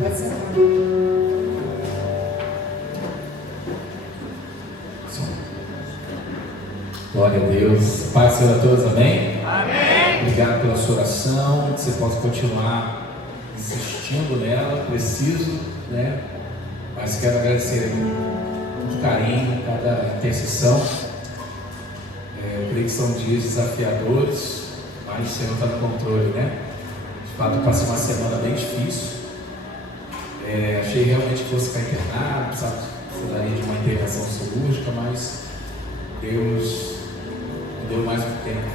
Pode sentar. Glória a Deus. Paz seja a todos, amém? Amém. Obrigado pela sua oração. Que você possa continuar insistindo nela. Preciso, né? Mas quero agradecer muito carinho, cada intercessão. Eu creio que são dias desafiadores, mas o Senhor está no controle, né? De fato, eu passei uma semana bem difícil. Achei realmente que fosse ficar internado, precisaria de uma intervenção cirúrgica, mas Deus me deu mais um tempo.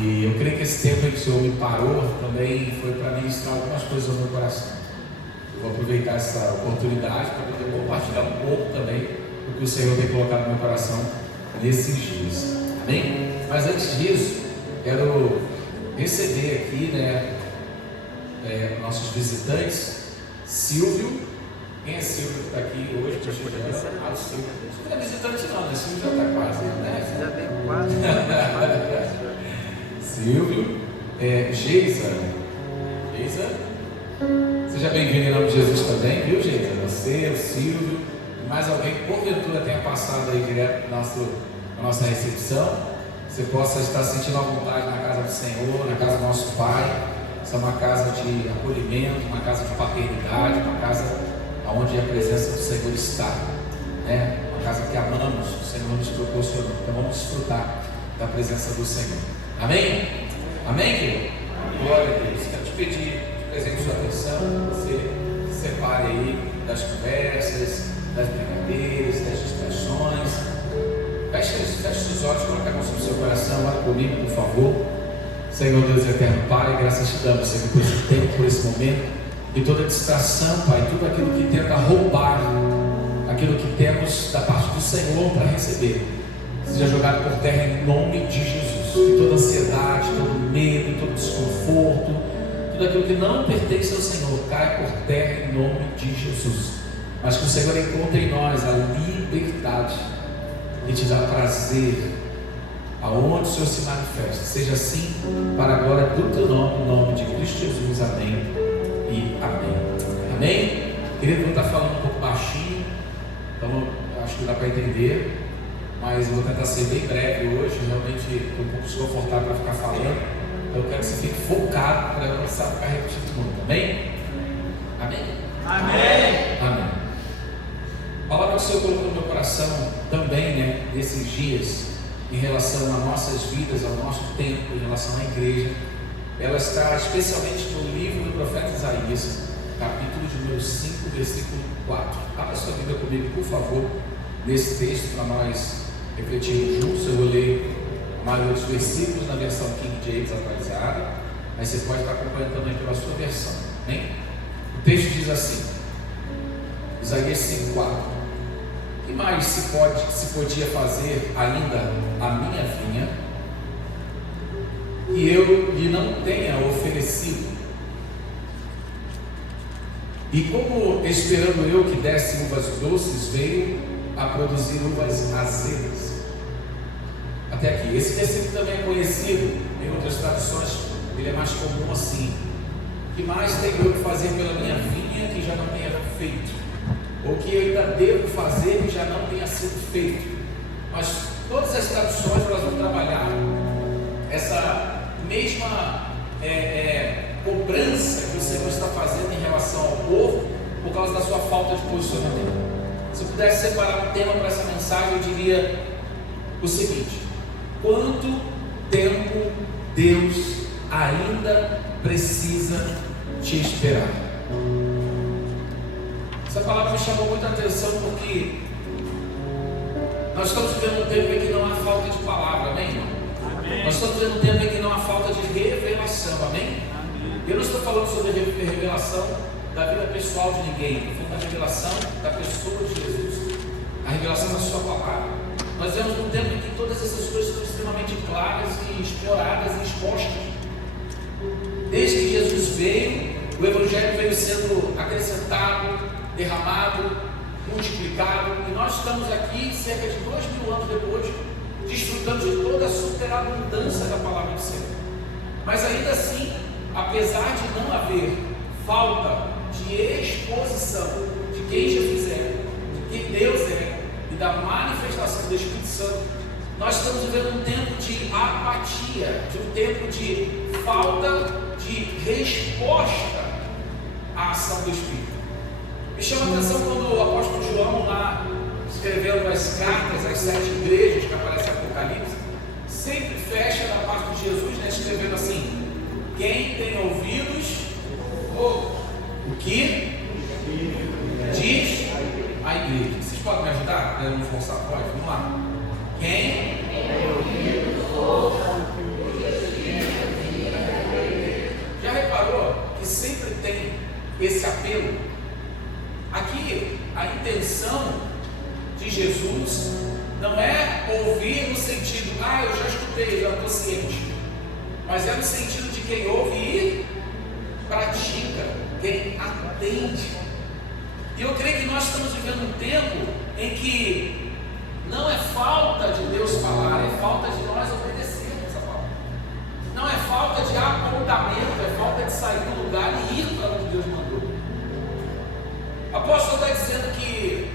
E eu creio que esse tempo em que o Senhor me parou também foi para ministrar algumas coisas no meu coração. Eu vou aproveitar essa oportunidade para poder compartilhar um pouco também do que o Senhor tem colocado no meu coração nesses dias. Amém? Mas antes disso, quero receber aqui, né, nossos visitantes. Silvio. Quem é Silvio que está aqui hoje? Ah, o Silvio. Silvio não é visitante não, né? Silvio já está quase, né? Já tem quase. Silvio. Geisa. Geisa. Seja bem-vindo em nome de Jesus também, viu, Geisa? Você, o Silvio e mais alguém que porventura tenha passado aí direto na nossa recepção. Você possa estar sentindo à vontade na casa do Senhor, na casa do nosso Pai. Essa é uma casa de acolhimento, uma casa de paternidade, uma casa onde a presença do Senhor está, né? Uma casa que amamos, o Senhor nos proporcionou, então vamos desfrutar da presença do Senhor. Amém? Amém, querido? Glória a Deus. Quero te pedir, presente sua atenção, você se separe aí das conversas, das brincadeiras, das distrações. Feche os olhos, coloque a mão sobre o seu coração, ora comigo, por favor. Senhor Deus eterno, Pai, graças te damos, Senhor, por esse tempo, por esse momento, e toda distração, Pai, tudo aquilo que tenta roubar aquilo que temos da parte do Senhor para receber, seja jogado por terra em nome de Jesus. Que toda ansiedade, todo medo, todo desconforto, tudo aquilo que não pertence ao Senhor, caia por terra em nome de Jesus. Mas que o Senhor encontre em nós a liberdade e te dá prazer aonde o Senhor se manifesta. Seja assim para a glória do teu nome, em nome de Cristo Jesus. Amém e amém. Amém? Querido, vou estar falando um pouco baixinho, então acho que dá para entender, mas eu vou tentar ser bem breve hoje. Realmente estou um pouco desconfortável para ficar falando, então eu quero que você fique focado para não precisar ficar repetindo muito. Amém? Amém? Amém. Amém. A palavra que o Senhor colocou no meu coração também, né, nesses dias, em relação às nossas vidas, ao nosso tempo, em relação à igreja, ela está especialmente no livro do profeta Isaías, capítulo de número 5, versículo 4. Abra sua Bíblia comigo, por favor, nesse texto, para nós refletirmos juntos. Eu vou ler a maioria dos versículos na versão King James atualizada, mas você pode estar acompanhando também pela sua versão. Amém? O texto diz assim, Isaías 5, 4. O que mais se podia fazer ainda a minha vinha, que eu lhe não tenha oferecido? E como esperando eu que desse uvas doces, veio a produzir uvas azedas. Até aqui. Esse versículo também é conhecido em outras traduções, ele é mais comum assim: o que mais tenho eu que fazer pela minha vinha que já não tenha feito? Ou que eu ainda devo fazer que já não tenha sido feito? Mas todas as traduções elas vão trabalhar essa mesma cobrança que o Senhor está fazendo em relação ao povo por causa da sua falta de posicionamento. Se eu pudesse separar um tema para essa mensagem, eu diria o seguinte: quanto tempo Deus ainda precisa te esperar? Essa palavra me chamou muita atenção porque nós estamos vivendo um tempo em que não há falta de palavra, amém, irmão? Amém. Nós estamos vivendo um tempo em que não há falta de revelação, amém? Eu não estou falando sobre a revelação da vida pessoal de ninguém, estou falando da revelação da pessoa de Jesus, a revelação da sua palavra. Nós vivemos um tempo em que todas essas coisas são extremamente claras e exploradas e expostas. Desde que Jesus veio, o Evangelho veio sendo acrescentado, derramado, multiplicado, e nós estamos aqui cerca de 2000 anos depois, desfrutando de toda a superabundância da palavra do Senhor. Mas ainda assim, apesar de não haver falta de manifestação do Espírito Santo, nós estamos vivendo um tempo de apatia, de um tempo de falta de resposta à ação do Espírito. Me chama a atenção quando o apóstolo João, lá escrevendo as cartas às 7 igrejas que aparece em Apocalipse, sempre fecha da parte de Jesus, né, escrevendo assim: quem tem ouvidos, ouve o que diz a igreja. Vocês podem me ajudar? Eu não forçar, pode? Vamos lá. Quem tem ouvidos, ouve o que diz a igreja. Já reparou que sempre tem esse apelo? Aqui a intenção de Jesus não é ouvir no sentido, eu já escutei, já estou ciente, mas é no sentido de quem ouve e pratica, quem atende. E eu creio que nós estamos vivendo um tempo em que não é falta de Deus falar, é falta de nós obedecermos essa palavra. Não é falta de apontamento, é falta de sair do lugar e ir para onde Deus mandou. O apóstolo está dizendo que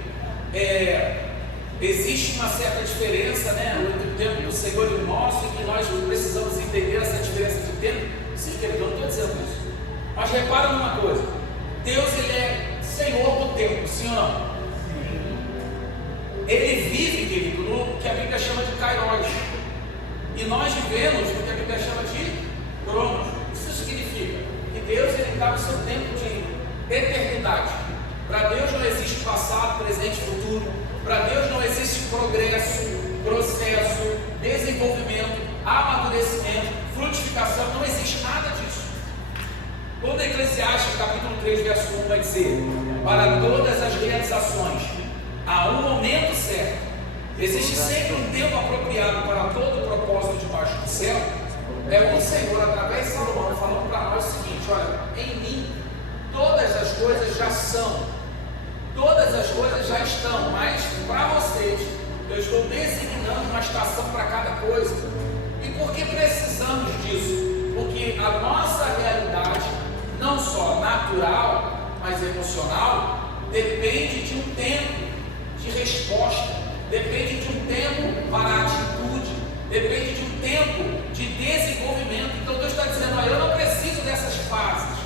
existe uma certa diferença, né, entre o tempo do Senhor e o nosso, e que nós precisamos entender essa diferença de tempo. Sim, querido, eu não estou dizendo isso. Mas repara numa coisa: Deus, Ele é Senhor do tempo, sim ou não? Ele vive, querido, no que a Bíblia chama de Kairos. E nós vivemos no que a Bíblia chama de Cronos. Isso significa que Deus, Ele está no seu tempo de eternidade. Para Deus não existe passado, presente e futuro. Para Deus não existe progresso, processo, desenvolvimento, amadurecimento, frutificação. Não existe nada disso. Quando Eclesiastes capítulo 3, verso 1 vai dizer: para todas as realizações há um momento certo. Existe sempre um tempo apropriado para todo o propósito debaixo do céu. É o Senhor, através de Salomão, falando para nós o seguinte: olha, em mim todas as coisas já são, todas as coisas já estão, mas para vocês eu estou designando uma estação para cada coisa. E por que precisamos disso? Porque a nossa realidade, não só natural, mas emocional, depende de um tempo de resposta, depende de um tempo para a atitude, depende de um tempo de desenvolvimento. Então Deus está dizendo: olha, eu não preciso dessas fases,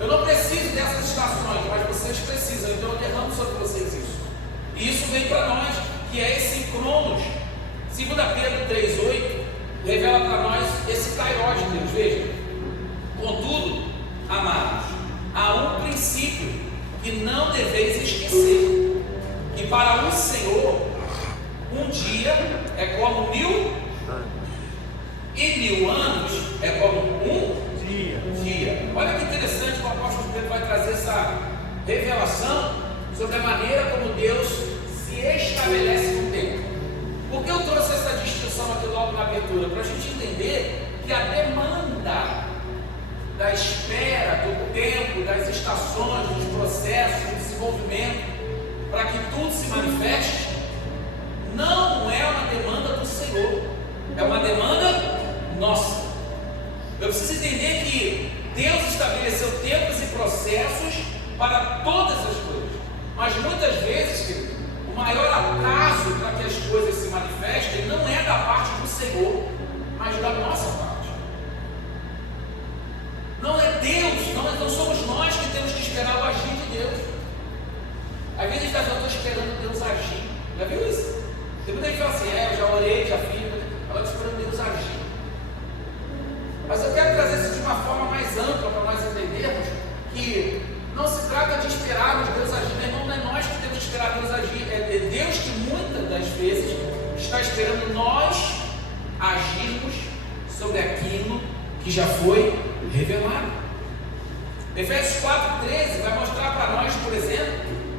eu não preciso dessas estações, mas vocês precisam, então eu derramo sobre vocês isso. E isso vem para nós, que é esse Cronos. 2 Pedro 3,8 revela para nós esse Kairos de Deus. Veja: contudo, amados, há um princípio que não deveis esquecer, que para o Senhor um dia é como 1000 e 1000 anos é como um dia. Olha que interessante, o apóstolo Pedro vai trazer essa revelação sobre a maneira como Deus se estabelece no tempo. Por que eu trouxe essa distinção aqui logo na abertura? Para a gente entender que a demanda da espera, do tempo, das estações, dos processos, do desenvolvimento, para que tudo se manifeste, não é uma demanda do Senhor, é uma demanda nossa. Eu preciso entender que Deus estabeleceu tempos e processos para todas as coisas, mas muitas vezes, querido, o maior atraso para que as coisas se manifestem não é da parte do Senhor, mas da nossa parte. Não é Deus, não somos nós que temos que esperar o agir de Deus. Às vezes eu estou esperando Deus agir. Já viu isso? Tem muita gente que fala assim: eu já orei, já fiz, agora estou esperando Deus agir. Mas eu quero trazer isso de uma forma mais ampla para nós entendermos que não se trata de esperarmos Deus agir, meu irmão, não é nós que temos que esperar Deus agir, é Deus que muitas das vezes está esperando nós agirmos sobre aquilo que já foi revelado. Efésios 4,13 vai mostrar para nós, por exemplo,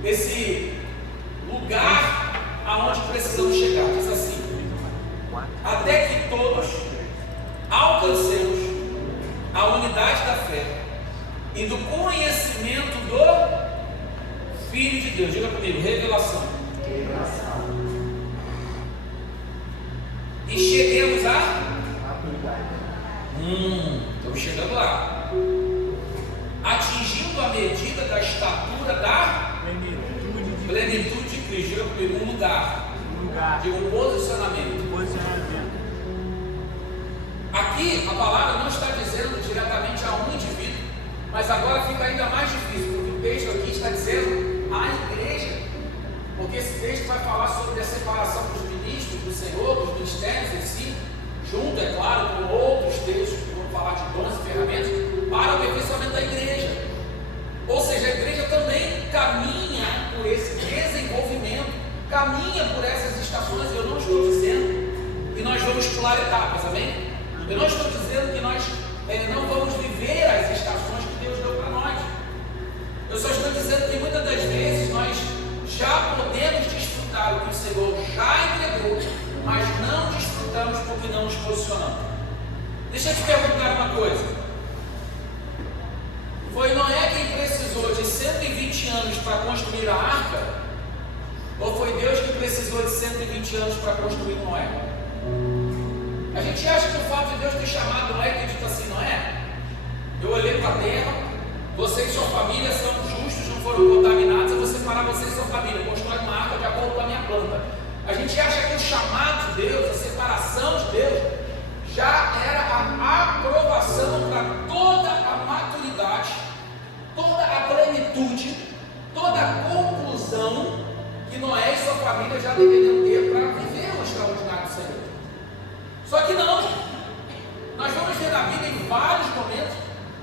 esse lugar aonde precisamos chegar. Diz assim: até que todos alcancemos a unidade da fé e do conhecimento do Filho de Deus. Diga comigo: revelação. E cheguemos a estamos chegando lá, atingindo a medida da estatura da plenitude de Cristo. Diga comigo: um lugar Diga um posicionamento. Aqui a palavra não está dizendo diretamente a um indivíduo, mas agora fica ainda mais difícil, porque o texto aqui está dizendo à igreja. Porque esse texto vai falar sobre a separação dos ministros do Senhor, dos ministérios em si, junto, é claro, com outros textos que vão falar de dons e ferramentas, para o aperfeiçoamento da igreja. Ou seja, a igreja também caminha por esse desenvolvimento, caminha por essas estações. Eu não estou dizendo que nós vamos pular etapas, amém? Eu não estou dizendo que nós não vamos viver as estações que Deus deu para nós. Eu só estou dizendo que muitas das vezes nós já podemos desfrutar o que o Senhor já entregou, mas não desfrutamos porque não nos posicionamos. Deixa eu te perguntar uma coisa. Foi Noé quem precisou de 120 anos para construir a arca? Ou foi Deus que precisou de 120 anos para construir Noé? A gente acha que o fato de Deus ter chamado Noé, que dito assim, Noé, eu olhei para a terra, você e sua família são justos, não foram contaminados, eu vou separar você e sua família, constrói uma arca de acordo com a minha planta. A gente acha que o chamado de Deus, a separação de Deus, já era a aprovação para toda a maturidade, toda a plenitude, toda a conclusão que Noé e sua família já deveriam ter para viver o extraordinário do Senhor. Só que não. Nós vamos ver na Bíblia em vários momentos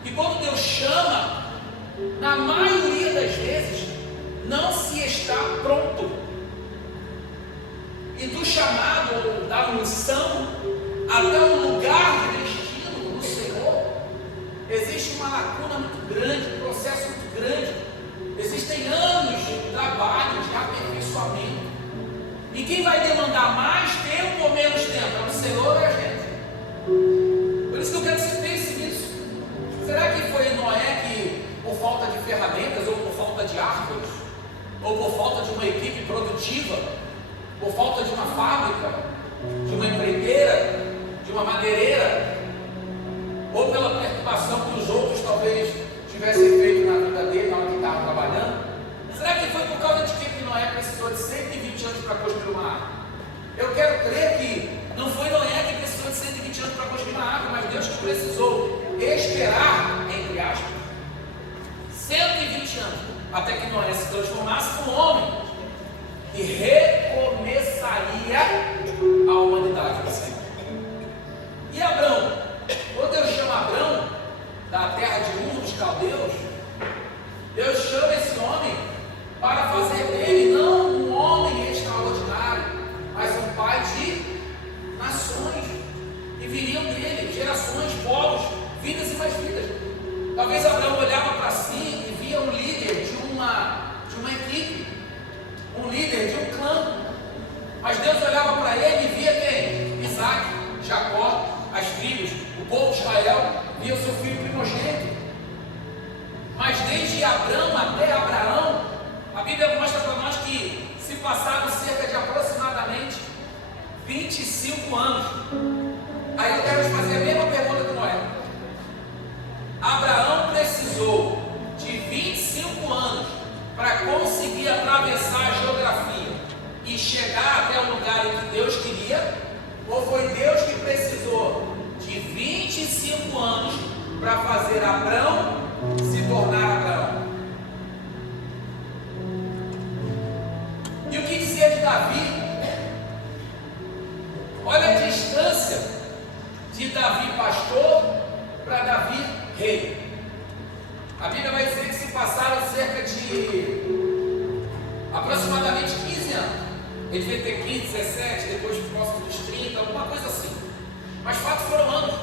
que quando Deus chama, na maioria das vezes, não se está pronto. E do chamado, ou da unção, até o lugar de destino no Senhor, existe uma lacuna muito grande, um processo muito grande. Existem anos de trabalho, de aperfeiçoamento. E quem vai demandar mais tempo ou menos tempo? É o Senhor ou é a gente? Por isso que eu quero que você pense nisso. Será que foi Noé que, por falta de ferramentas, ou por falta de árvores, ou por falta de uma equipe produtiva, por falta de uma fábrica, de uma empreiteira, de uma madeireira, ou pela perturbação que os outros talvez tivessem feito na vida dele na hora que estava trabalhando? Será que foi por causa de que Noé precisou de 120 anos para construir uma arca? Eu quero crer que não foi Noé que precisou de 120 anos para construir uma arca, mas Deus que precisou esperar, entre aspas, 120 anos, até que Noé se transformasse num homem e recomeçaria a humanidade do Senhor. E Abrão, quando Deus chama Abrão da terra de Ur dos caldeus, Deus chama esse homem para fazer dele não um homem extraordinário, mas um pai de nações que viriam dele, gerações, povos, vidas e mais vidas. Talvez Abraão olhava para si e via um líder de uma equipe, um líder de um clã, mas Deus olhava para ele e via quem? Isaac, Jacó, as tribos, o povo de Israel, via o seu filho primogênito. Mas desde Abrão até Abraão, a Bíblia mostra para nós que se passaram cerca de aproximadamente 25 anos. Aí eu quero te fazer a mesma pergunta que Noé. Abraão precisou de 25 anos para conseguir atravessar a geografia e chegar até o lugar em que Deus queria? Ou foi Deus que precisou de 25 anos para fazer Abrão se tornar Abraão? E o que dizer de Davi? Olha a distância de Davi pastor para Davi rei. A Bíblia vai dizer que se passaram cerca de aproximadamente 15 anos. Ele devia ter 15, 17, depois próximo dos 30, alguma coisa assim. Mas fato foram anos.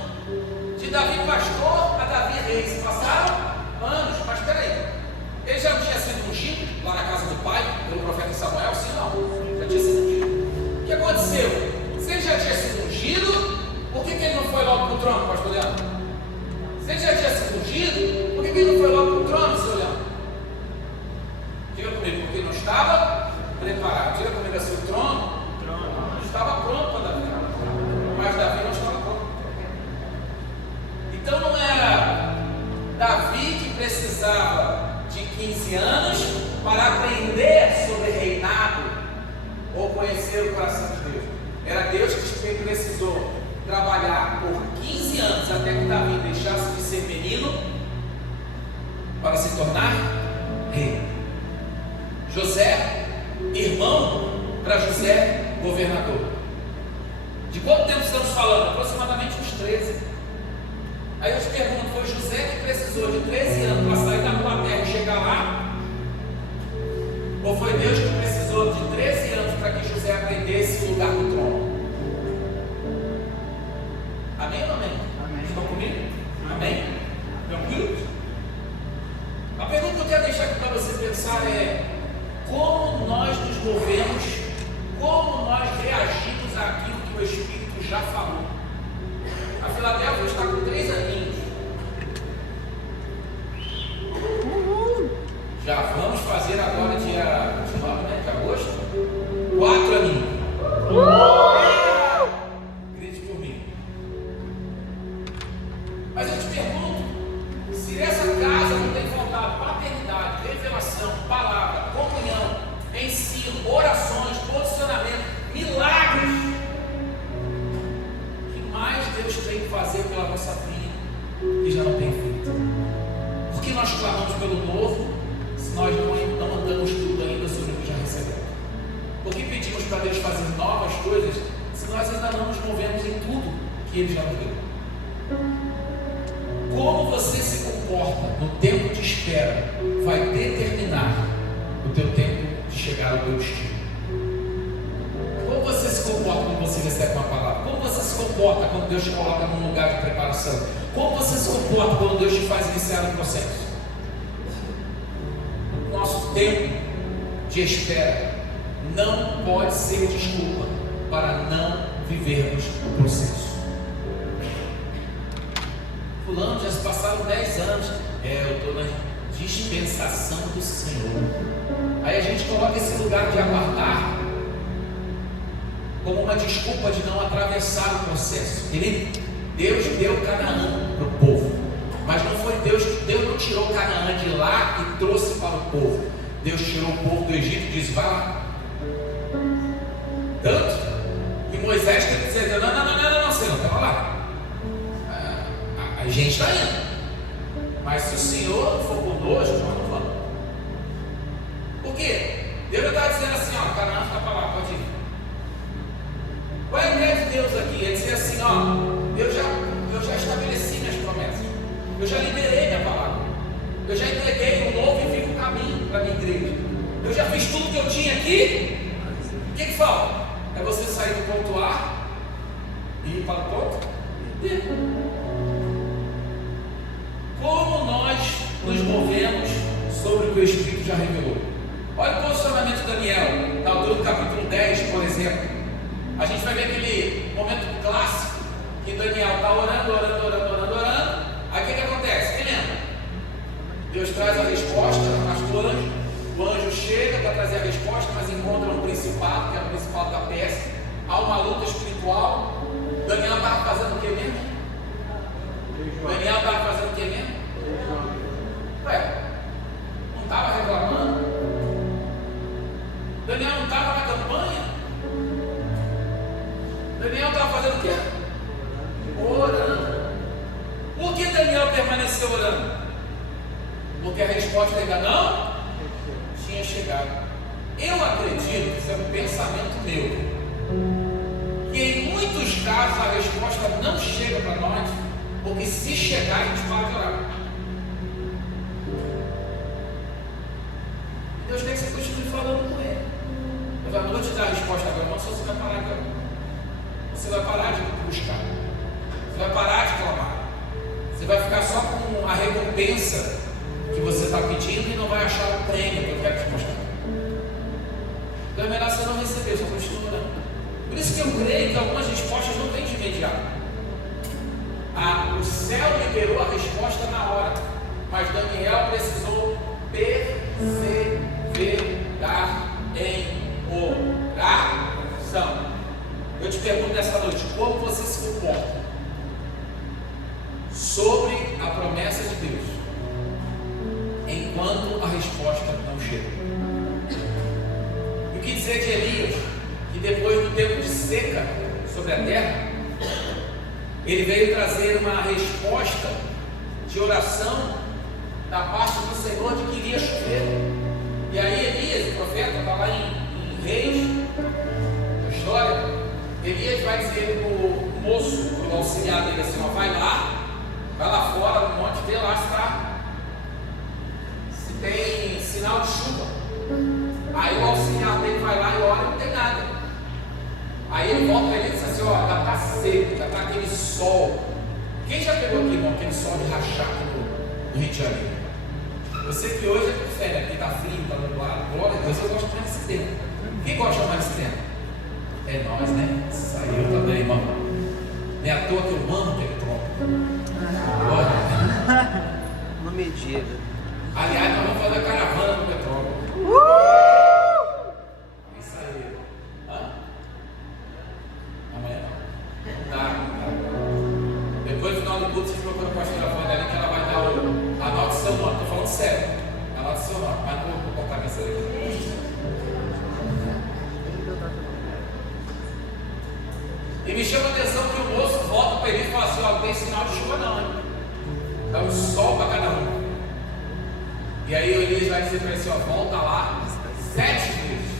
De Davi pastor a Davi rei. Se passaram anos. Mas peraí, ele já não tinha sido ungido lá na casa do pai, pelo profeta Samuel? Sim, não. Já tinha sido ungido. O que aconteceu? Se ele já tinha sido ungido, por que ele não foi logo para o trono, pastor Leandro? Se ele já tinha sido ungido, por que ele não foi logo para o trono, seu Leandro? Diga comigo, porque não estava preparado. Diga comigo assim, o trono não estava pronto para Davi. Mas Davi não estava pronto. Então não era Davi que precisava de 15 anos para aprender sobre reinado, ou conhecer o coração de Deus. Era Deus que precisou trabalhar por 15 anos até que Davi deixasse de ser menino para se tornar rei. José, irmão, para José, governador. De quanto tempo estamos falando? Aproximadamente uns 13. Aí eu te pergunto, foi José que precisou de 13 anos para sair da Inglaterra e chegar lá? Ou foi Deus que precisou de 13 anos para que José aprendesse o lugar do trono? Amém ou amém? Amém. Estão comigo? Amém? Tranquilo? A pergunta que eu quero deixar aqui para você pensar é: como nós nos movemos, como nós reagimos àquilo que o Espírito já falou? A Filadélfia está com 3 aninhos. Já vamos fazer agora dia 19, né, de agosto, 4 aninhos. Grite por mim. Mas eu te pergunto, se nessa casa não tem faltado paternidade, revelação, palavra, comunhão, ensino, orações, posicionamento, milagres, o que mais Deus tem que fazer pela nossa vida que já não tem feito? Por que nós clamamos pelo novo se nós não andamos tudo ainda sobre o que já recebemos? Por que pedimos para Deus fazer novas coisas se nós ainda não nos movemos em tudo que Ele já nos deu? Como você se comporta no tempo de espera vai determinar o teu tempo de chegar ao teu destino. Como você se comporta quando você recebe uma palavra? Como você se comporta quando Deus te coloca num lugar de preparação? Como você se comporta quando Deus te faz iniciar um processo? O nosso tempo de espera não pode ser desculpa para não vivermos o processo. Fulano, já se passaram 10 anos. Eu estou na dispensação do Senhor. Aí a gente coloca esse lugar de aguardar como uma desculpa de não atravessar o processo. Deus deu Canaã para o povo, mas não foi Deus não tirou Canaã de lá e trouxe para o povo. Deus tirou o povo do Egito e disse: vai lá. Tanto que Moisés teve que dizer: não, Senhor, estava lá. A gente está indo, mas se o Senhor não for conosco, nós não vamos. Por quê? Deus não está dizendo assim: ó, Canaã fica para lá, pode ir. Qual é a ideia de Deus aqui? É dizer assim: ó, eu já estabeleci minhas promessas, eu já liberei minha palavra, eu já entreguei um novo e vivo caminho para a minha igreja, eu já fiz tudo que eu tinha aqui. O que falta? É você sair do ponto A e ir para o ponto B. Como nós nos movemos sobre o que o Espírito já revelou? Olha o posicionamento de Daniel, na altura do capítulo 10, por exemplo. A gente vai ver aquele momento clássico que Daniel está orando. Aí o que acontece? Quem lembra? Deus traz a resposta, afasta o anjo. O anjo chega para trazer a resposta, mas encontra um principado, que é o principado da Pérsia. Há uma luta espiritual. Daniel estava fazendo o que mesmo? Daniel estava fazendo o que mesmo? Ué, não estava reclamando? Daniel não estava na campanha? Daniel estava fazendo o quê? Orando. Por que Daniel permaneceu orando? Porque a resposta ainda não tinha chegado. Eu acredito, isso é um pensamento meu, que em muitos casos a resposta não chega para nós, porque se chegar a gente para de orar. Deus quer que você continue falando com Ele. Eu não vou te dar a resposta agora, não, só você vai parar de orar. Você vai parar de buscar. Você vai parar de clamar. Você vai ficar só com a recompensa que você está pedindo e não vai achar o prêmio que eu quero te mostrar. Então é melhor você não receber, só continua orando. Por isso que eu creio que algumas respostas não vêm de imediato. O céu liberou a resposta na hora, mas Daniel precisou perseverar em oração. Eu te pergunto nessa noite: como você se comporta sobre a promessa de Deus enquanto a resposta não chega? E o que dizer de Elias, que e depois do tempo de seca sobre a terra, ele veio trazer uma resposta de oração da parte do Senhor de que iria chover. E aí Elias, o profeta, está lá em Reis, na história, Elias vai dizer para o moço, o auxiliar dele assim, ó, vai lá fora no monte, vê lá se tem sinal de chuva. Aí o auxiliar dele vai lá e olha, não tem nada. Aí ele volta para ele e diz assim, ó, já está seco, já está aquele sol. Quem já pegou aqui, irmão, aquele sol de rachar aqui no Rio de Janeiro? Você que hoje é por fé, né? Porque está frio, está nublado, glória a Deus, eu gosto mais desse tempo. Quem gosta mais desse tempo? É nós, né? Saiu também, irmão. Não é à toa que eu amo Petrópolis. Glória. Uma medida. Aliás, nós vamos fazer a caravana no Petrópolis. Isso aí. Hã? Amanhã não. Não dá. Depois do final do culto, vocês procuram a pastora Wanda ali que ela vai dar anote seu nome. Estou falando sério. Anote seu nome. Mas não vou contar nessa aí. E me chama a atenção que o moço volta para ele e fala assim, ó, não tem sinal de chuva não, hein? Dá um sol para cada um. E aí o Elias vai dizer para ele assim, ó, volta lá 7 vezes.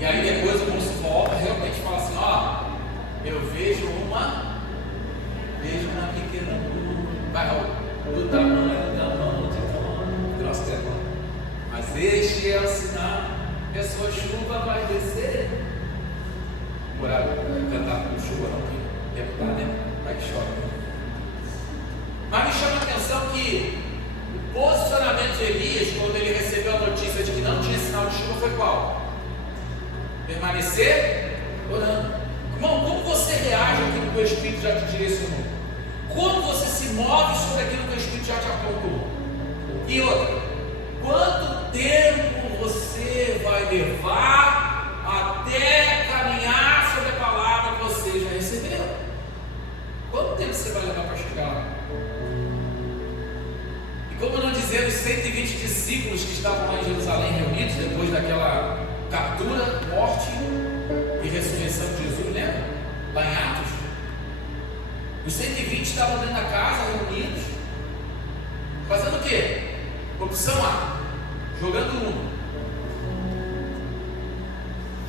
E aí depois o moço volta e realmente fala assim, ó, eu vejo uma pequena nuvem, vai do tamanho do nosso tempo. Mas este é o sinal que a sua chuva vai descer. Morar, cantar com chuva não, que deve estar, né? Vai que chora. Mas me chama a atenção que o posicionamento de Elias, quando ele recebeu a notícia de que não tinha sinal de chuva, foi qual? Permanecer orando. Irmão, como você reage àquilo que o Espírito já te direcionou? Como você se move sobre aquilo que o Espírito já te apontou? E outra, quanto tempo você vai levar até caminhar sobre a palavra que você já recebeu? Quanto tempo você vai levar para chegar lá? E como não dizer os 120 discípulos que estavam lá em Jerusalém reunidos depois daquela captura, morte e ressurreição de Jesus, lembra? Lá em Atos. Os 120 estavam dentro da casa reunidos, fazendo o quê? Opção A, jogando um.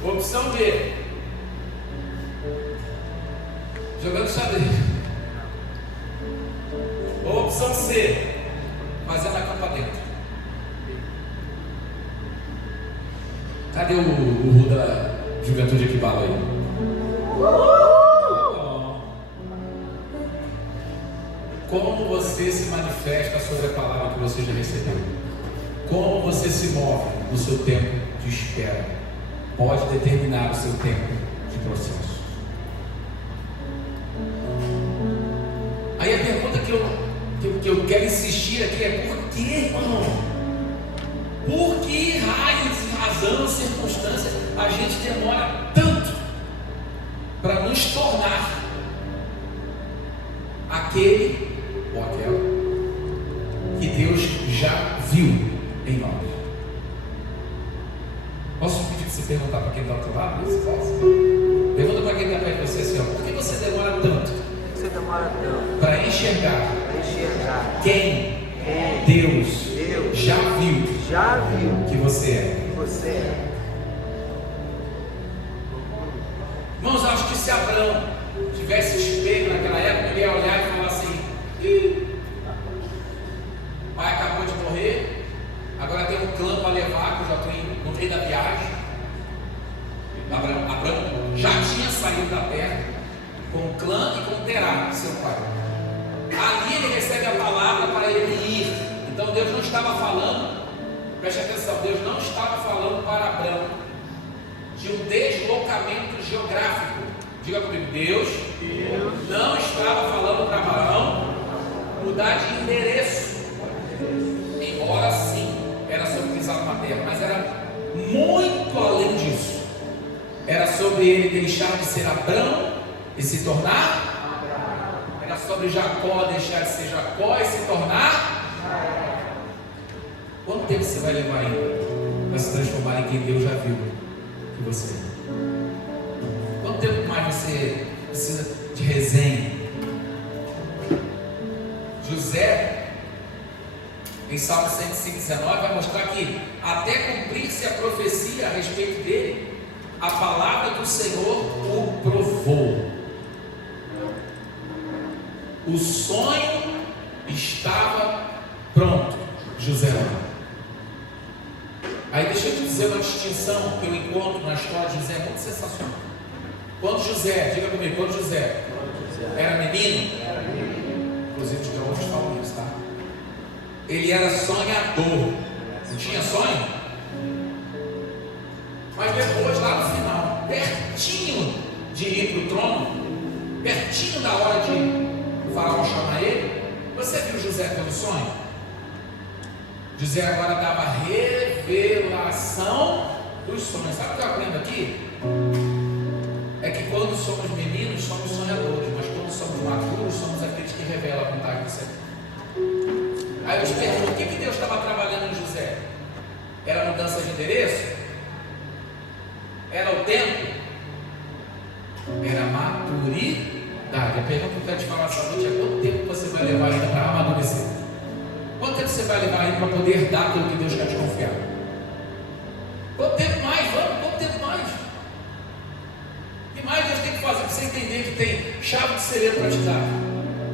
Opção B, jogando xadrez. Ou opção C, fazendo a capa dentro. Cadê o Ru da Juventude Equibala aí? Como você se manifesta sobre a palavra que você já recebeu? Como você se move no seu tempo de espera? Pode determinar o seu tempo de processo. Aí a pergunta que eu quero insistir aqui é: por que, irmão? Por que raios, razão, circunstância a gente demora tanto para nos tornar aquele ou aquela que Deus já viu em nós? Posso pedir que você perguntar para quem está ao outro lado? Isso, posso? Pergunta para quem está perto de você assim, ó, por que você demora tanto? Para enxergar quem Deus já viu que você é. Irmãos, acho que se Abraão tivesse espelho naquela época, ele ia olhar e falar assim: pai acabou de morrer, agora tem um clã para levar, que eu já estou no meio da viagem. Abraão já tinha saído da terra com o clã e com Terá, seu pai. Ali ele recebe a palavra para ele ir. Então Deus não estava falando, preste atenção, Deus não estava falando para Abraão de um deslocamento geográfico. Diga comigo, Deus não estava falando para Abraão mudar de endereço, embora sim era sobre pisar numa terra, mas era muito além disso. Era sobre ele deixar de ser Abrão e se tornar, era sobre Jacó deixar de ser Jacó e se tornar. Quanto tempo você vai levar ainda para se transformar em quem Deus já viu que que você? Quanto tempo mais você precisa de resenha? José, em Salmo 105:19, vai mostrar que até cumprir-se a profecia a respeito dele, a palavra do Senhor o provou. O sonho estava pronto, José lá. Aí deixa eu te dizer uma distinção que eu encontro na história de José muito sensacional. Quando José, diga comigo, quando José era menino, inclusive os teólogos falam isso, tá? Ele era sonhador, não tinha sonho? Mas depois, lá no final, pertinho de ir para o trono, pertinho da hora de o faraó chamar ele, você viu José tendo sonho? José agora dava revelação dos sonhos. Sabe o que eu aprendo aqui? É que quando somos meninos, somos sonhadores, mas quando somos maduros, somos aqueles que revelam a vontade do Senhor. Aí eu te pergunto, o que Deus estava trabalhando em José? Era mudança de endereço? Era o tempo? Era maturidade. A pergunta que eu quero te falar essa noite é: quanto tempo você vai levar ainda para amadurecer? Quanto tempo você vai levar ainda para poder dar aquilo que Deus quer te confiar? Quanto tempo mais? Vamos, quanto tempo mais? O que mais Deus tem que fazer para você entender que tem chave de celeiro para te dar?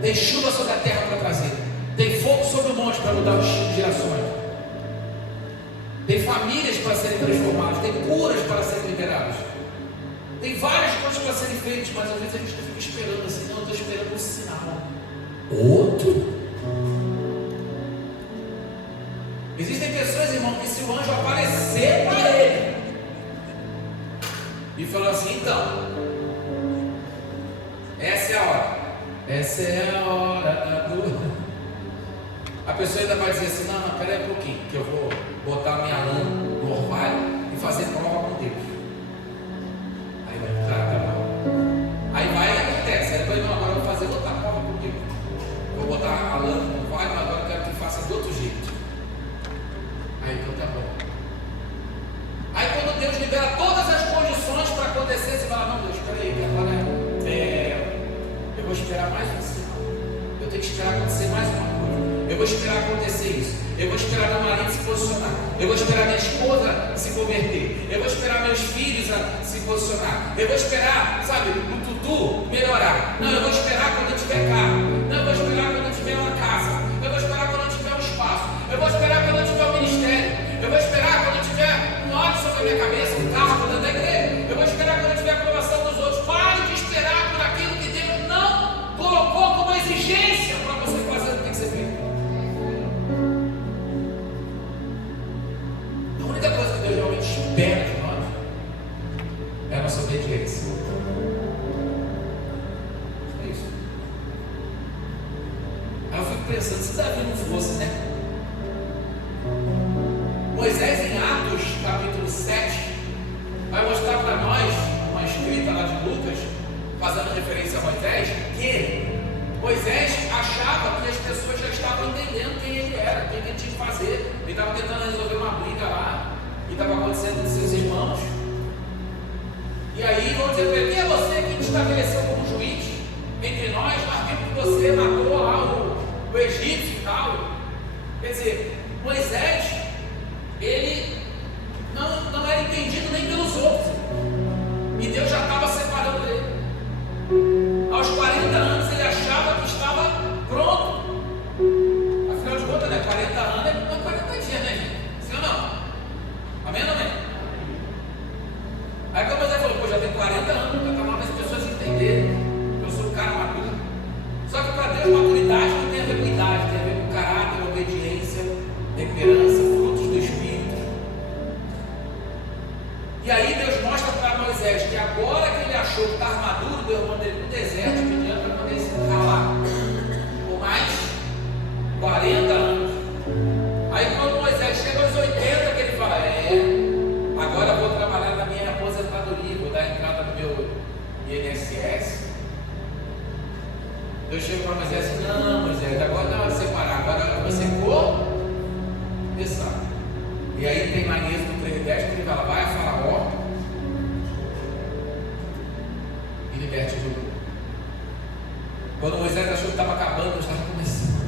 Tem chuva sobre a terra para trazer. Tem fogo sobre o monte para mudar os gerações. Tem famílias para serem transformadas. Tem curas para serem liberadas. Tem várias coisas para serem feitas, mas às vezes a gente fica esperando assim: não, eu estou esperando um sinal. Outro? Existem pessoas, irmão, que se o anjo aparecer para ele e falar assim: então, essa é a hora. Essa é a hora da dor. A pessoa ainda vai dizer assim: não, pera aí um pouquinho, que eu vou botar a minha lã no orvalho e fazer prova com Deus. Aí vai ficar, tá bom. Aí vai e acontece. Aí depois, não, agora eu vou fazer outra prova com Deus. Vou botar a lã no orvalho, mas agora eu quero que faça de outro jeito. Aí então tá bom. Aí quando Deus libera todas as condições para acontecer, você fala: não, Deus, espera aí, que agora eu vou esperar mais um sinal. Eu tenho que esperar acontecer mais uma coisa. Eu vou esperar acontecer isso. Eu vou esperar meu marido se posicionar. Eu vou esperar minha esposa se converter. Eu vou esperar meus filhos a se posicionar. Eu vou esperar, sabe, o tutu melhorar. Não, eu vou esperar quando eu tiver carro. Não, eu vou esperar quando eu tiver uma casa. Eu vou esperar quando eu tiver um espaço. Eu vou esperar quando eu tiver um ministério. Eu vou esperar quando eu tiver um óleo sobre a minha cabeça, um carro dentro da igreja. Eu vou esperar quando eu tiver a aprovação dos outros. Pare de esperar por aquilo que Deus não colocou como exigência para você fazer o que tem que ser feito. A única coisa que Deus realmente espera de nós é a nossa obediência. É isso. Aí eu fico pensando, se Davi não fosse, né? Moisés, em Atos, capítulo 7, vai mostrar para nós uma escrita lá de Lucas, fazendo referência a Moisés, que Moisés achava que as pessoas já estavam entendendo quem ele era, o que ele tinha que fazer. Ele estava tentando resolver uma briga lá, que estava acontecendo com seus irmãos. E aí vão dizer para ele: quem é você que te estabeleceu como juiz entre nós? Nós vimos que você matou lá o egípcio e tal. Quer dizer, Moisés, ele não era entendido nem pelos outros, e Deus já estava separando ele. Aos 40 anos ele achava que estava pronto. Afinal de contas, né? 40 anos é 40 dias, né, gente? Sim ou não? Amém ou não amém? Aí quando Moisés falou: pô, já tem 40 anos, já está mal para as pessoas entenderem que eu sou um cara maduro. Só que para Deus, maturidade não tem a ver com idade, tem a ver com caráter, obediência, temperança, frutos do Espírito. E aí Deus mostra para Moisés que agora que ele achou que estava maduro, Deus manda ele para o deserto, pedindo para poder se ralar por mais 40 anos. Aí quando Moisés chega aos 80, que ele fala: agora eu vou trabalhar na minha aposentadoria, vou dar entrada no meu INSS. Deus chega para Moisés e diz: não, Moisés, agora não é hora de separar, agora você começar. E aí tem lá em Êxodo 3:10 que ele fala: vai a Faraó liberte o povo. Quando Moisés achou que estava acabando, Deus estava começando.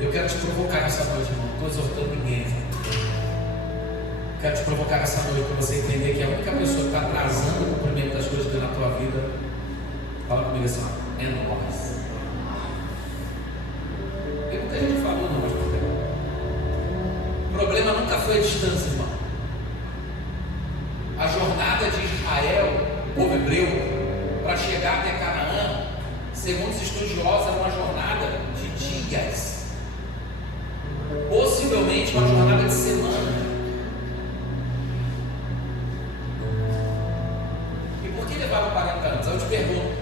Eu quero te provocar nessa noite, irmão. Não estou exortando ninguém. Quero te provocar nessa noite para você entender que a única pessoa que está atrasando o cumprimento das coisas na tua vida, fala comigo assim, é nós. Tem muita gente falou, não, mas o problema nunca foi a distância, irmão. A jornada de Israel, o povo hebreu, para chegar até Canaã, segundo os estudiosos, era uma jornada de dias, possivelmente uma jornada de semana. E por que levaram 40 anos? Eu te pergunto,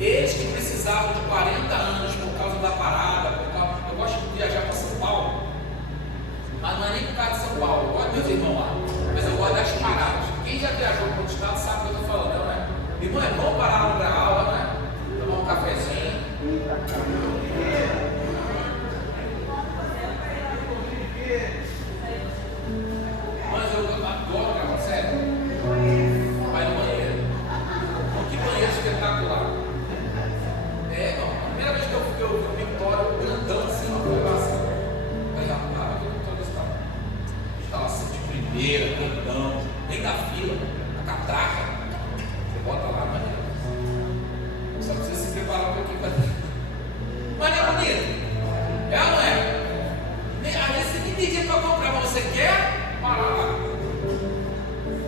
eles que precisavam de 40 anos por causa da parada, eu gosto de viajar para São Paulo, mas não é nem por causa de São Paulo, eu gosto de meus irmãos lá, mas eu gosto das paradas. Quem já viajou para outro estado sabe o que eu estou falando, não é? Irmão, é bom parar no grau, não é? Tomar um cafezinho. Mas eu adoro gravar, sério. Vai no banheiro. Que banheiro espetacular. Irmão, a primeira vez que eu vi o Victório grandão assim, uma coisa. Mas já estava aqui o Victório desse tamanho. Instalação de primeira, grandão, nem da fila, a catraca. Bota lá, mas só precisa se preparar um pouquinho para ter. Mas não é bonito? É ou não é? Às vezes você nem tem dinheiro para comprar, mas você quer parar lá.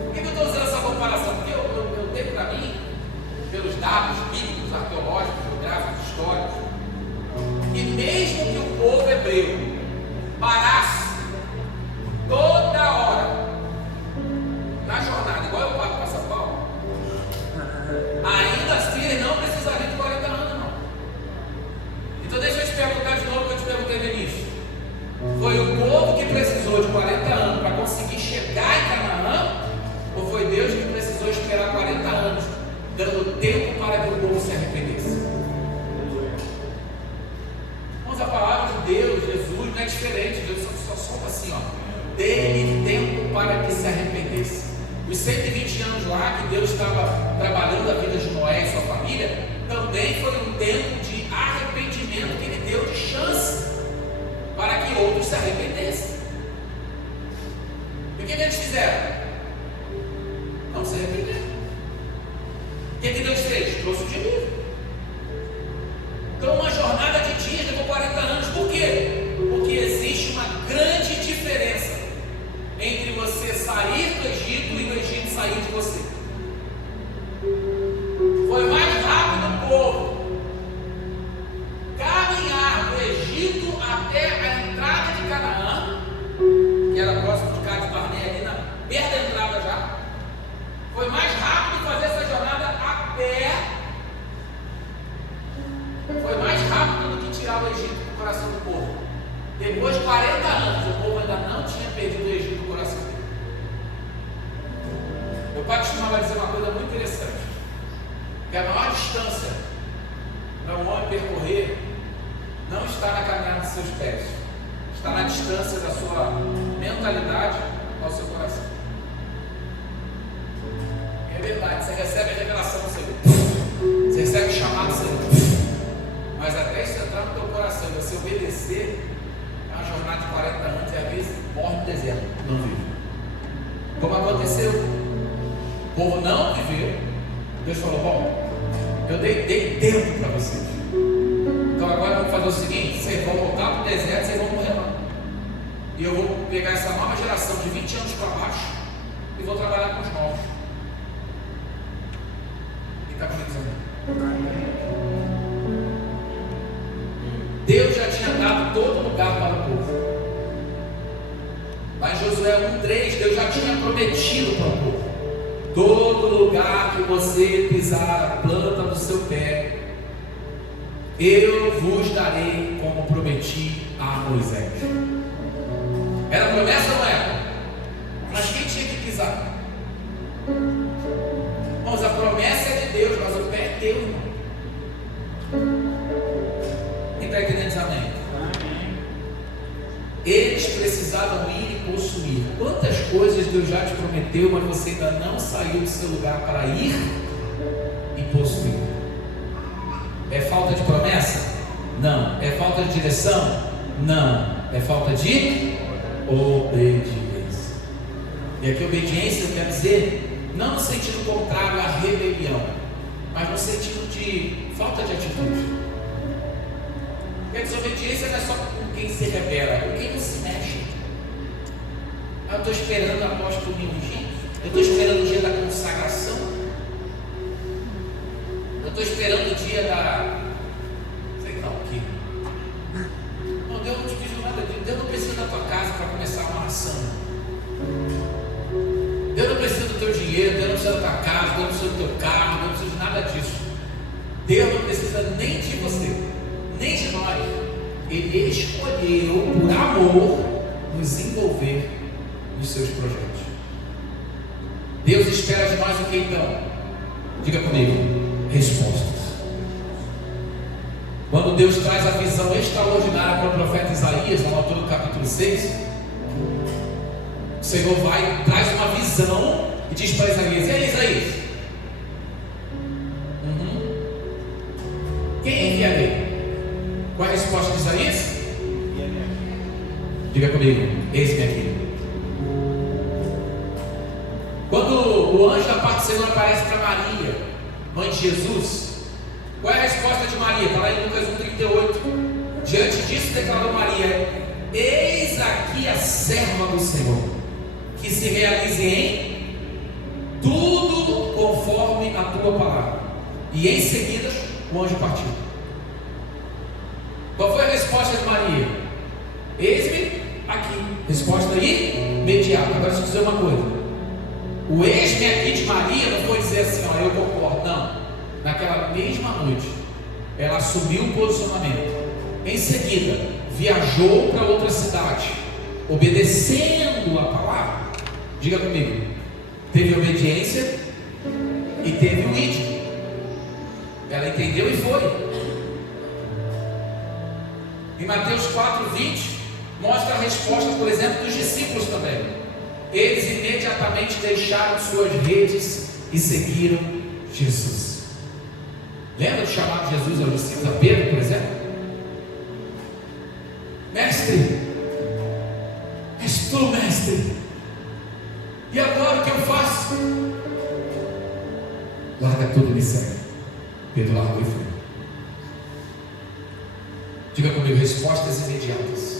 Por que eu estou usando essa comparação? Porque eu tenho para mim, pelos dados bíblicos, arqueológicos, geográficos, históricos, que mesmo que o povo hebreu parasse toda hora na jornada, igual eu paro para São Paulo, ainda assim ele não precisaria de 40 anos, não. Então deixa eu te perguntar de novo o que eu te perguntei no início. Foi o povo que precisou de 40 anos para conseguir chegar em Canaã? Ou foi Deus que precisou esperar 40 anos, dando tempo para que o povo se arrependesse? Mas a palavra de Deus, Jesus, não é diferente. Deus só solta assim, ó. Dê-lhe tempo para que se arrependesse. Os 120 anos lá que Deus estava trabalhando a vida de Noé e sua família, também foi um tempo de arrependimento que Ele deu de chance para que outros se arrependessem. E o que eles fizeram? Não se arrependeram. O que Deus fez? Trouxe o dilúvio. Então uma jornada de dias levou 40 anos. Por quê? Porque existe uma grande diferença entre você sair do Egito e o Egito sair de você. Foi mais rápido o povo caminhar do Egito até a entrada de Canaã, que era próximo de Cades Barnea, ali perto da entrada já. Foi mais rápido fazer essa jornada a pé. Foi mais rápido do que tirar o Egito do coração do povo. Depois de 40 anos, o povo ainda não tinha perdido o Egito do coração dele. Meu pai costumava dizer uma coisa muito interessante: que a maior distância para um homem percorrer não está na caminhada dos seus pés, está na distância da sua mentalidade ao seu coração. É verdade, você recebe a revelação no seu, você recebe o chamado no seu, mas até isso entrar no teu coração, você obedecer, é uma jornada de 40 anos e às vezes morre no deserto, não vive. Como aconteceu, o povo não viveu. Deus falou: bom, eu dei tempo para vocês, então agora vamos fazer o seguinte: vocês vão voltar para o deserto, vocês vão morrer lá, e eu vou pegar essa nova geração de 20 anos para baixo e vou trabalhar com os novos. E está comigo também. Deus já tinha dado todo lugar para o povo. Mas Josué 1,3, Deus já tinha prometido para o povo: todo lugar que você pisar a planta do seu pé, eu vos darei, como prometi a Moisés. Era promessa ou não era? Mas quem tinha que pisar? Irmãos, a promessa é de Deus, mas o pé é teu, irmão. Quem está entendendo isso? Amém? Eles precisavam ir e possuir. Quantas coisas Deus já te prometeu, mas você ainda não saiu do seu lugar para ir e possuir? É falta de promessa? Não. É falta de direção? Não. É falta de obediência. E aqui obediência eu quero dizer, não no sentido contrário à rebelião, mas no sentido de falta de atitude. Porque a desobediência não é só com quem se rebela, com quem não se mexe. Eu estou esperando após domingo, eu estou esperando o dia da consagração, eu estou esperando o dia da... sei lá o que. Não, Deus não te pediu nada disso. Deus não precisa da tua casa para começar uma ação. Deus não precisa do teu dinheiro, Deus não precisa da tua casa, Deus não precisa do teu carro, Deus não precisa de nada disso. Deus não precisa nem de você, nem de nós. Ele escolheu, por amor, nos envolver nos seus projetos. Deus espera de nós o que então? Diga comigo, respostas. Quando Deus traz a visão extraordinária para o profeta Isaías, no autor do capítulo 6, o Senhor vai, traz uma visão e diz para Isaías: e aí, Isaías? Quem enviarei? Qual é a resposta de Isaías? Diga comigo, eis-me aqui. Quando o anjo da parte do Senhor aparece para Maria, mãe de Jesus, qual é a resposta de Maria? Está lá em Lucas 1,38. Diante disso declarou Maria: eis aqui a serva do Senhor, que se realize em tudo conforme a tua palavra. E em seguida o anjo partiu. Qual foi a resposta de Maria? Eis-me aqui. Resposta imediata. Agora deixa eu dizer uma coisa. O eis-me aqui de Maria não foi dizer assim, ó, eu concordo. Não. Naquela mesma noite, ela assumiu o posicionamento. Em seguida, viajou para outra cidade, obedecendo a palavra. Diga comigo. Teve obediência e teve o id. Ela entendeu e foi. Em Mateus 4,20 mostra a resposta, por exemplo, dos discípulos também. Eles imediatamente deixaram suas redes e seguiram Jesus. Lembra do chamado de Jesus aos discípulos, a Pedro, por exemplo? Mestre, és tu, mestre. E agora o que eu faço? Larga tudo e me segue. Pedro largou e foi. Diga comigo, respostas imediatas.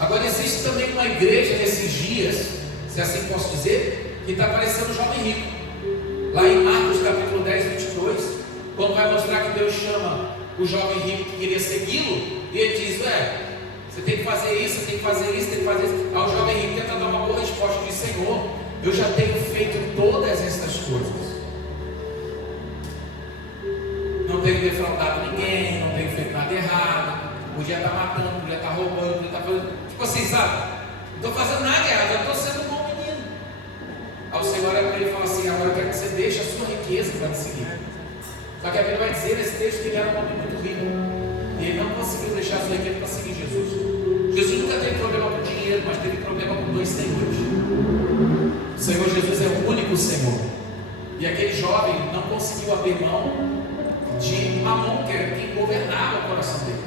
Agora existe também uma igreja nesses dias, se assim posso dizer, que está parecendo um jovem rico. Lá em Marcos capítulo 10, 22, quando vai mostrar que Deus chama o jovem rico que queria segui-lo, e ele diz: você tem que fazer isso, tem que fazer isso, tem que fazer isso. Aí o jovem rico tenta dar uma boa resposta, diz: Senhor, eu já tenho feito todas essas coisas. Não tenho defraudado ninguém, não tenho feito nada errado, podia estar matando, podia estar roubando, podia estar fazendo. Tipo assim, sabe? Não estou fazendo nada errado, eu estou sendo um bom menino. Aí o Senhor olha para ele e fala assim: agora eu quero que você deixe a sua riqueza para me seguir. Só que a Bíblia vai dizer nesse texto que ele era um homem muito rico, e ele não conseguiu deixar a sua riqueza para seguir Jesus. Jesus nunca teve problema com dinheiro, mas teve problema com dois senhores. O Senhor Jesus é o único Senhor. E aquele jovem não conseguiu abrir mão de Mamon, que era quem governava o coração dele.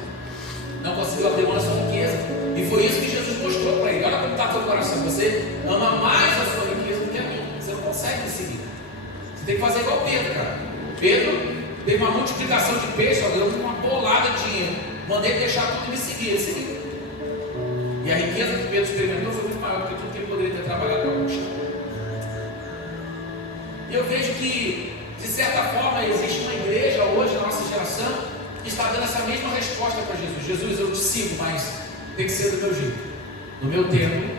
Não conseguiu abrir mão da sua riqueza. E foi isso que Jesus mostrou para ele: olha como está teu coração. Você ama mais a sua riqueza do que a minha. Você não consegue me seguir. Você tem que fazer igual Pedro, cara. Pedro teve uma multiplicação de peixe, deu uma bolada de dinheiro. Mandei deixar tudo e me seguir. Ele seguiu. E a riqueza que Pedro experimentou foi muito maior do que tudo que ele poderia ter trabalhado para conquistar. E eu vejo que, de certa forma, existe uma igreja hoje na nossa geração que está dando essa mesma resposta para Jesus. Jesus, eu te sigo, mas tem que ser do meu jeito, no meu tempo,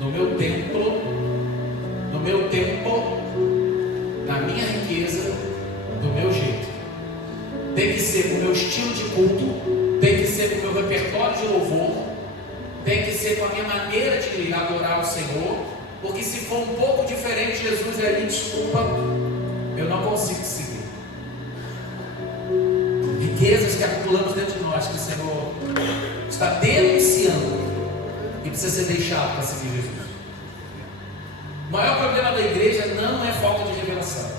no meu templo, no meu tempo, na minha riqueza, do meu jeito. Tem que ser com o meu estilo de culto, tem que ser com o meu repertório de louvor, tem que ser com a minha maneira de adorar o Senhor, porque se for um pouco diferente, Jesus ali, desculpa, eu não consigo seguir. Riquezas que acumulamos dentro de nós, que o Senhor precisa ser deixado para seguir Jesus. O maior problema da igreja não é falta de revelação.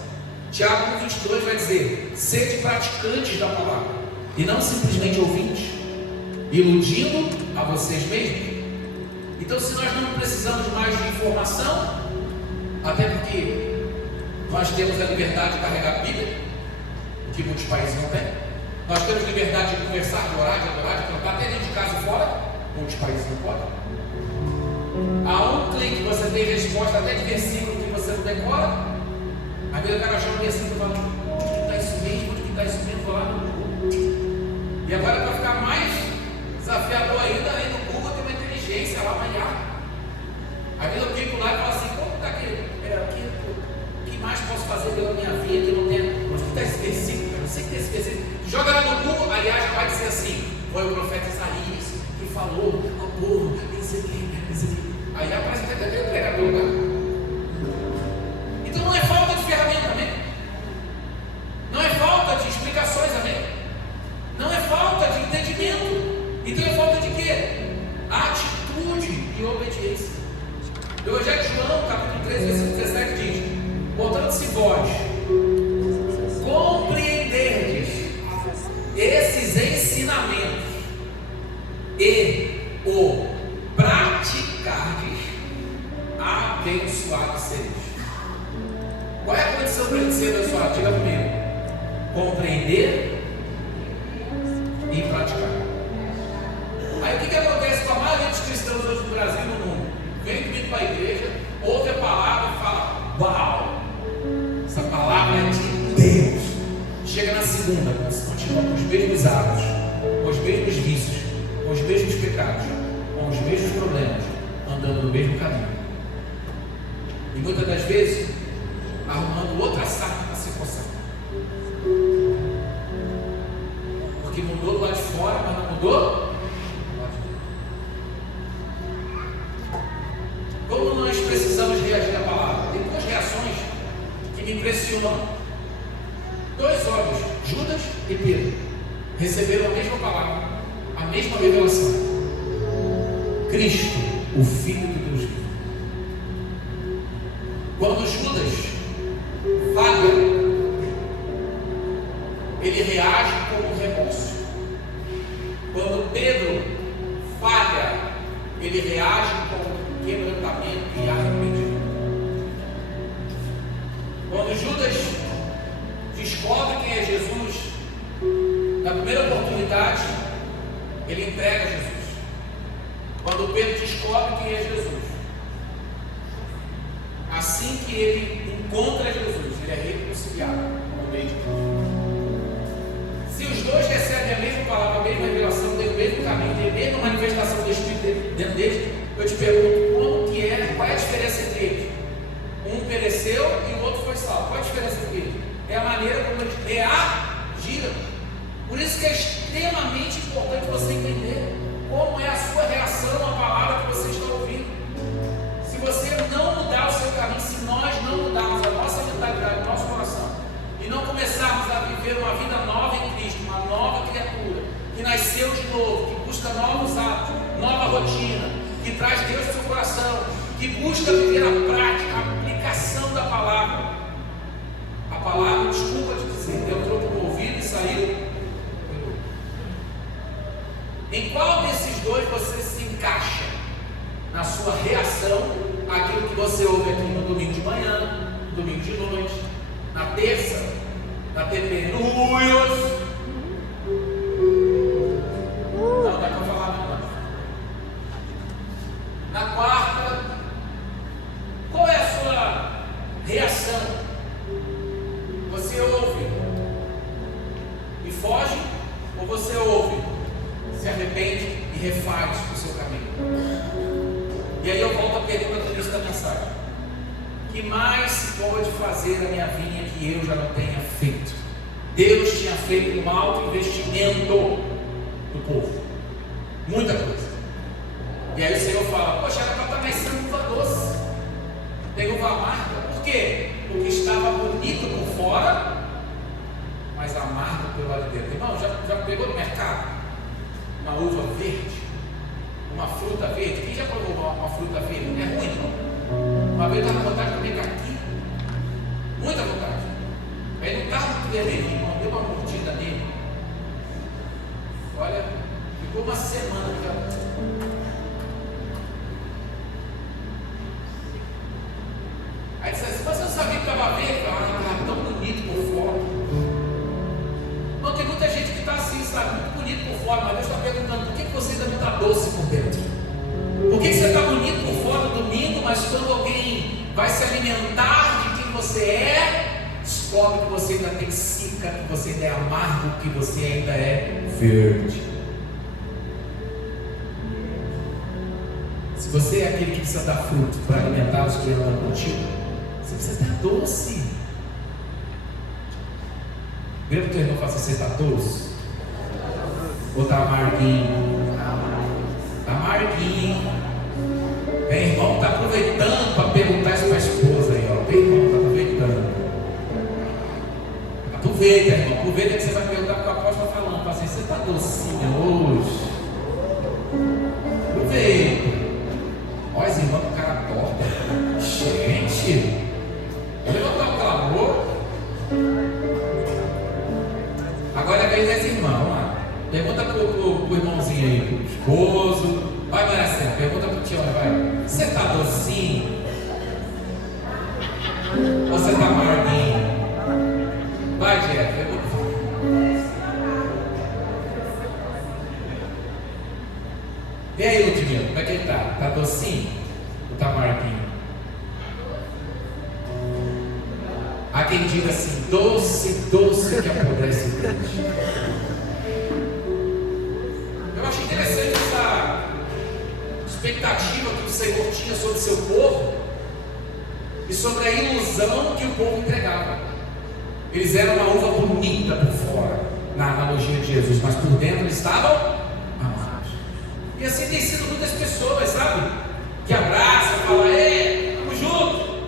Tiago 1,22 vai dizer: sede praticantes da palavra, e não simplesmente ouvintes, iludindo a vocês mesmos. Então, se nós não precisamos mais de informação, até porque nós temos a liberdade de carregar a Bíblia, que muitos países não têm. Nós temos liberdade de conversar, de orar, de adorar, de cantar, até dentro de casa e fora. Muitos países não podem. A um clique você tem resposta até de versículo que você não decora. Às vezes o cara chama um versículo e fala: onde que está isso mesmo? Onde que está isso mesmo? Vou lá no Google. E agora, para ficar mais desafiador ainda, além do Google tem uma inteligência lá, uma IA. Às vezes eu clico lá e falo assim: como está aqui? O que mais posso fazer pela minha vida que não tem? Onde que está esse versículo? Eu não sei que tem esse versículo. Joga lá no Google, a IA já vai dizer assim: foi o profeta Isaías que falou ao povo, isso aqui. Aí aparece até que entrega do lugar. Então não é falta de ferramenta, amém? Não é falta de explicações, amém? Não é falta de entendimento. Então é falta de quê? Atitude e obediência. O Evangelho de João, capítulo 13, versículo 17 diz: portanto-se vós compreenderdes esses ensinamentos e o praticardes, abençoados sereis. Qual é a condição para a gente ser abençoado? Diga comigo: compreender e praticar. Aí o que acontece com a maioria dos cristãos hoje no Brasil e no mundo? Vem comigo para a igreja, ouve a palavra e fala: uau, essa palavra é de Deus. Chega na segunda, continua com os mesmos hábitos, com os mesmos vícios, com os mesmos pecados, com os mesmos problemas, andando no mesmo caminho. E muitas das vezes arrumando outra sarna para se coçar. Porque mudou do lado de fora, mas não mudou do lado de dentro. Como nós precisamos reagir à palavra? Tem duas reações que me impressionam. Dois homens, Judas e Pedro, receberam a mesma palavra, a mesma revelação: Cristo, o Filho de Deus vivo. Quando Judas falha, ele reage com remorso. Quando Pedro falha, ele reage com quebrantamento e arrependimento. Quando Judas descobre quem é Jesus, na primeira oportunidade, ele entrega Jesus. Quando Pedro descobre quem é Jesus, assim que ele encontra Jesus, ele é reconciliado com o meio de Deus. Se os dois recebem a mesma palavra, a mesma revelação, têm o mesmo caminho, têm a mesma manifestação do Espírito dentro deles, eu te pergunto: como que é, qual é a diferença entre eles? Um pereceu e o outro foi salvo. Qual é a diferença entre eles? É a maneira como eles reagiram. Por isso que é extremamente importante você entender como é a sua reação à palavra que você está ouvindo. Se você não mudar o seu caminho, se nós não mudarmos a nossa mentalidade, o nosso coração, e não começarmos a viver uma vida nova em Cristo, uma nova criatura, que nasceu de novo, que busca novos hábitos, nova rotina, que traz Deus no seu coração, que busca viver a prática, a aplicação da palavra. A palavra, desculpa te dizer, entrou por um ouvido e saiu. Em qual desses dois você se encaixa na sua reação àquilo que você ouve aqui no domingo de manhã, no domingo de noite, na terça, na TP Nuios? Não dá para falar não. Na quarta, qual é a sua reação? Você ouve e foge, ou você ouve, se arrepende e refaz o seu caminho? E aí eu volto à pergunta do início da mensagem: que mais se pode fazer na minha vinha que eu já não tenha feito? Deus tinha feito um alto investimento do povo, muita coisa. E aí o Senhor fala: poxa, era para estar nascendo uva doce, tem uva amarga. Por quê? Porque estava bonito por fora, mas amargo pelo lado de dentro. Irmão, já pegou no mercado uma uva verde, uma uma fruta verde. Quem já provou uma fruta verde? Não é ruim, não. Uma vez eu estava com vontade de comer caqui. Muita vontade. Aí não estava muito vermelhinho, não. Deu uma mordida nele. Olha, ficou uma semana, cara. Aí disse assim, mas eu sabia que estava verde? Estava tão bonito por fora. Não, tem muita gente que está assim, sabe? Muito bonito por fora, mas Deus está perguntando, por que você ainda não está doce por dentro? Por que você está bonito por fora no domingo, mas quando alguém vai se alimentar de quem você é, descobre que você ainda tem cica, que você ainda é amargo, que você ainda é verde. Se você é aquele que precisa dar fruto para alimentar os que andam contigo, você precisa estar doce. Vira para o teu irmão e fala assim, você está doce? Ou está amarguinho? Está amarguinho. Tem irmão que está aproveitando para perguntar isso para a esposa aí, ó. Tem irmão que está aproveitando. Aproveita, irmão. Aproveita que você vai perguntar para o apóstolo falando. Fala assim, você está docinho hoje? Aproveita. Olha esse irmão com cara torta. Gente, vou levantar o clamor. Agora é a vez desse irmão, ó. Pergunta pro irmãozinho aí, pro esposo. Vai, Maracena, pergunta pro tio, vai. Você tá docinho? Ou você tá amarguinho? Vai, Jeff, pergunta. E aí, Ludmila, como é que ele tá? Tá docinho? Ou tá amarguinho? Há quem diga assim, doce, doce que apodrece o dente. Eu acho interessante essa expectativa que o Senhor tinha sobre o seu povo e sobre a ilusão que o povo entregava. Eles eram uma uva bonita por fora, na analogia de Jesus, mas por dentro eles estavam amados. E assim tem sido muitas pessoas, sabe? Que abraçam, falam, ei, vamos junto.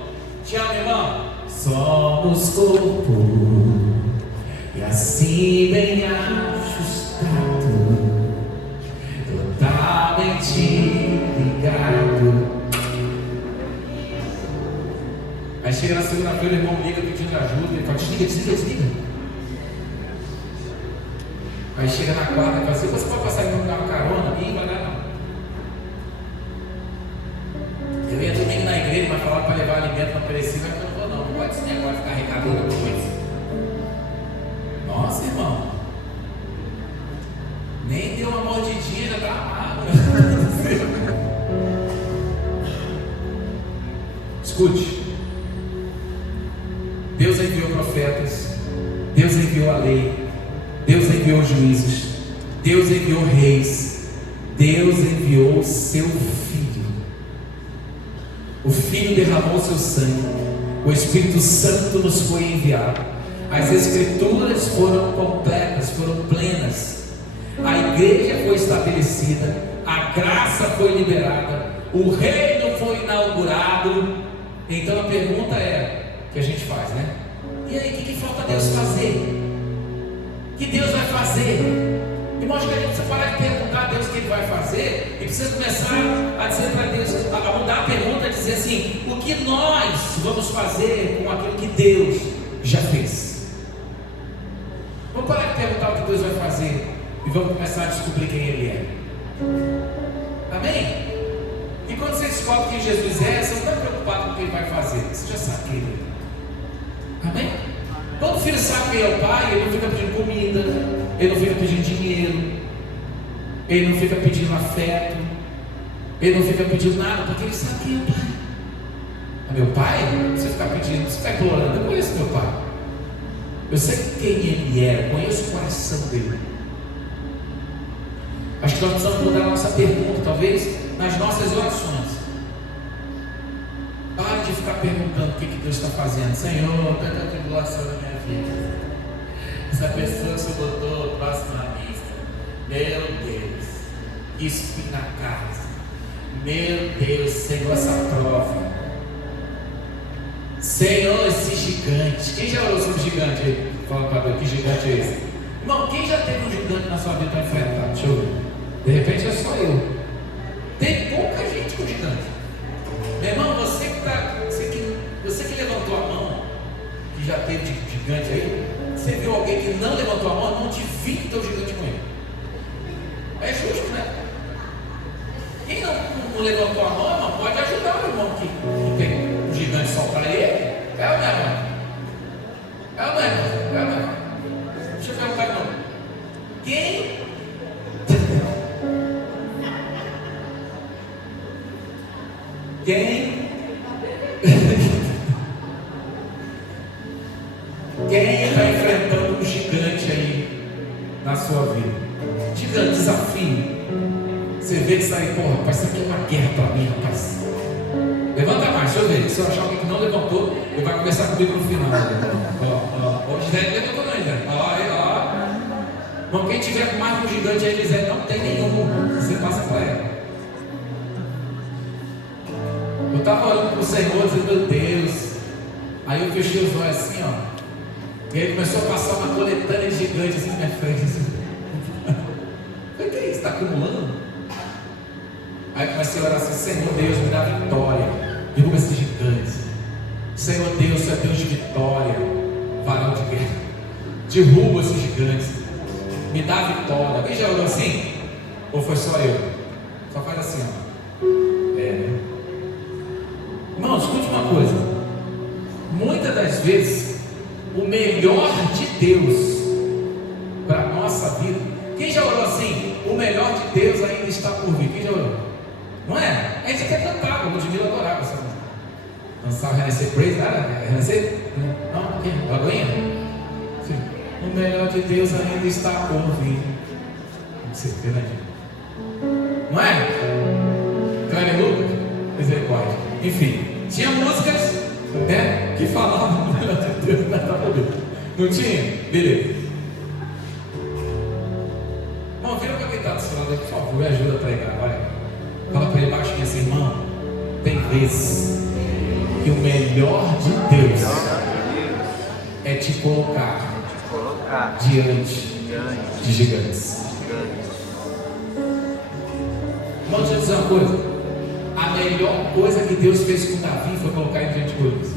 Te amo, irmão. Somos corpo, e assim bem ajustado, totalmente ligado. Aí chega na segunda-feira, o irmão liga pedindo ajuda, ele fala, desliga. Aí chega na quarta e fala assim, você pode passar aí no carro carona? Ih, vai dar não. Eu ia domingo na igreja, mas falaram para levar alimento não perecível, mas eu não vou não. Não pode esse negócio ficar arrecadando coisa. Nossa, irmão. Nem deu uma mordidinha, já está amado. Escute. Deus enviou profetas. Deus enviou a lei. Deus enviou juízes. Deus enviou reis. Deus enviou o seu Filho. O Filho derramou seu sangue. O Espírito Santo nos foi enviado. As Escrituras foram completas, foram plenas. A igreja foi estabelecida. A graça foi liberada. O reino foi inaugurado. Então a pergunta é, que a gente faz, né? E aí, o que falta Deus fazer? O que Deus vai fazer? Irmãos, que a gente precisa parar de perguntar a Deus o que Ele vai fazer e precisa começar a dizer para Deus, a mudar a pergunta, a dizer assim, o que nós vamos fazer com aquilo que Deus já fez? Vamos parar de perguntar o que Deus vai fazer e vamos começar a descobrir quem Ele é. Amém? E quando você descobre quem Jesus é, você não está preocupado com o que Ele vai fazer, você já sabe quem Ele é. Amém? Quando o filho sabe quem é o pai, ele não fica pedindo comida, ele não fica pedindo dinheiro, ele não fica pedindo afeto, ele não fica pedindo nada, porque ele sabe quem é o pai. Meu pai, você ficar pedindo, você está implorando, eu conheço meu pai, eu sei quem ele é, eu conheço o coração dele. Acho que nós precisamos mudar a nossa pergunta, talvez nas nossas orações. Pare de ficar perguntando o que Deus está fazendo. Senhor, tanta tribulação na minha vida. Essa pessoa que você botou próximo na lista. Meu Deus, que espinho na casa. Meu Deus, Senhor, essa prova. Senhor, esse gigante. Quem já orou sobre gigante aí? Fala para Deus, que gigante é esse? Irmão, quem já teve um gigante na sua vida para enfrentar? Deixa eu ver. De repente é só eu. que já teve de gigante aí, você viu alguém que não levantou a mão, não divide o teu gigante com ele. É justo, né? Quem não levantou a mão, irmão, pode ajudar o irmão que tem um gigante só para ele. É o mesmo. É o mesmo. É o mesmo. Deixa eu perguntar de novo. Quem está enfrentando um gigante aí na sua vida? Gigante, desafio. Você vê que sai, porra, rapaz, isso aqui é uma guerra para mim, rapaz. Levanta mais, deixa eu ver. Se eu achar alguém que não levantou, ele vai conversar comigo no final. O Gisele levantou não ainda. Bom, quem tiver com mais de um gigante aí, Gisele, não tem nenhum. Você passa para ela. Eu estava orando para o Senhor, dizendo, meu Deus. Aí eu fechei os olhos assim, ó. E aí começou a passar uma coletânea de gigantes assim na minha frente. Assim. O que é isso? Está acumulando? Aí comecei a orar assim, Senhor Deus, me dá vitória. Derruba esses gigantes. Senhor Deus, você é Deus de vitória. Varão de guerra. Derruba esses gigantes. Me dá vitória. Alguém já orou assim? Ou foi só eu? Só faz assim, ó. Né? Irmão, escute uma coisa. Muitas das vezes, o melhor de Deus para a nossa vida. Quem já orou assim? O melhor de Deus ainda está por vir. Quem já orou? Não é? A gente até cantava, o Ludmilla adorava essa música. Dançava Renascer Praise, Renascer? Não, quem? Lagoinha? Sim. O melhor de Deus ainda está por vir. Você entendeu? Não é? Cláudio Lucas? Misericórdia. Enfim, tinha músicas, né, que falavam do melhor de Deus ainda está por vir. Não tinha? Beleza. Irmão, vira para quem está do seu lado aí, por favor, me ajuda a pregar, vai. Fala para ele baixinho assim, irmão, tem vezes que o melhor de Deus é te colocar diante de gigantes. Irmão, deixa eu dizer uma coisa. A melhor coisa que Deus fez com Davi foi colocar ele diante de Golias.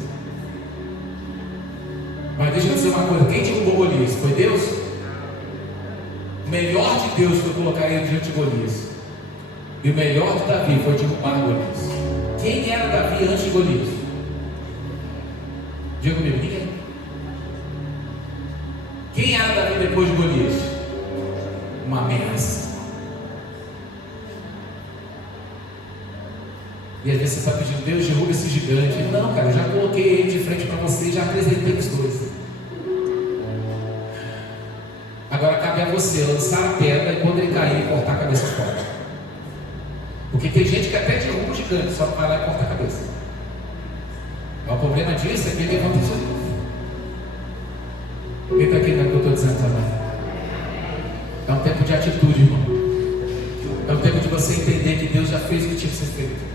Mas deixa eu dizer uma coisa, quem derrubou Golias? Foi Deus? O melhor de Deus foi colocar ele diante de Golias. E o melhor de Davi foi derrubar Golias. Quem era Davi antes de Golias? Diga comigo, ninguém. Quem era Davi depois de Golias? Uma ameaça. E às vezes você está pedindo, Deus, derruba esse gigante. Não, cara, eu já coloquei ele de frente para você e já apresentei os dois. Agora cabe a você lançar a pedra e quando ele cair, cortar a cabeça fora. Porque tem gente que até derruba o gigante, só vai lá e corta a cabeça. O problema disso é que ele levanta de novo. Vem para aquele que eu estou dizendo também. É um tempo de atitude, irmão. É um tempo de você entender que Deus já fez o que tinha que ser feito.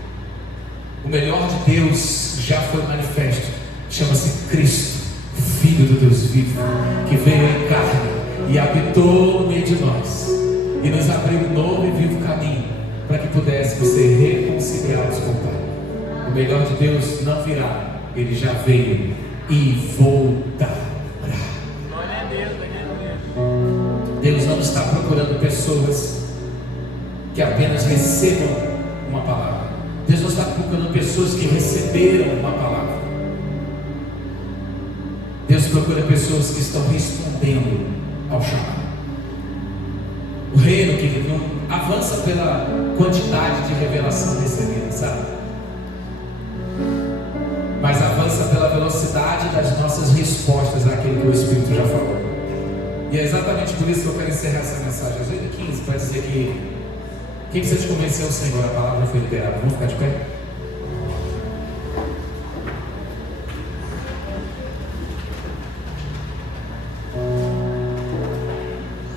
O melhor de Deus já foi manifesto. Chama-se Cristo, Filho do Deus vivo, que veio em carne e habitou no meio de nós e nos abriu um novo e vivo caminho para que pudéssemos ser reconciliados com o Pai. O melhor de Deus não virá, ele já veio e voltará. Deus não está procurando pessoas que apenas recebam uma palavra. Deus não está procurando pessoas que receberam uma palavra. Deus procura pessoas que estão respondendo ao chamado. O reino, querido, não avança pela quantidade de revelação recebida, sabe? Mas avança pela velocidade das nossas respostas àquilo que o Espírito já falou. E é exatamente por isso que eu quero encerrar essa mensagem às 8h15, para dizer que quem precisa te convencer é o Senhor, a palavra foi liberada. Vamos ficar de pé?